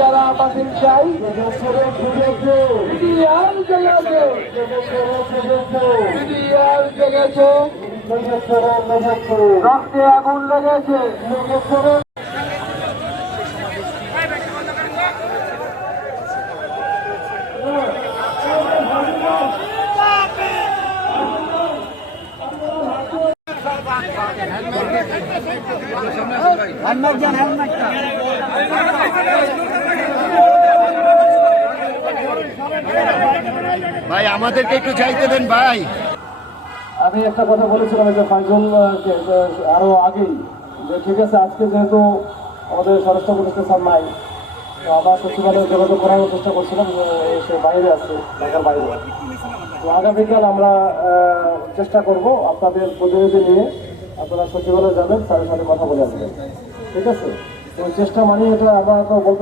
যারা বাতিল চাই বিডিআর জেগেছে, বিডিআর জেগেছে, রক্তে আগুন লেগেছে। ভাই আমাদেরকে একটু চাইতে দেন ভাই। আমি একটা কথা বলেছিলাম যে ফাইজুল আরো আগেই যে ঠিক আছে আজকে যেহেতু আমাদের স্বরাষ্ট্র উপদেষ্টা স্যার নাই, তো আমরা সচিবালয়ে যোগাযোগ করার চেষ্টা করছিলাম যে সে বাইরে আছে, ঢাকার বাইরে। তো আগামীকাল আমরা চেষ্টা করব আপনাদের প্রতিনিধি নিয়ে আপনারা সচিবালয়ে যাবেন, স্যারের সাথে কথা বলে আসবেন, ঠিক আছে? তো চেষ্টা মানে এটা আমরা তো বলতে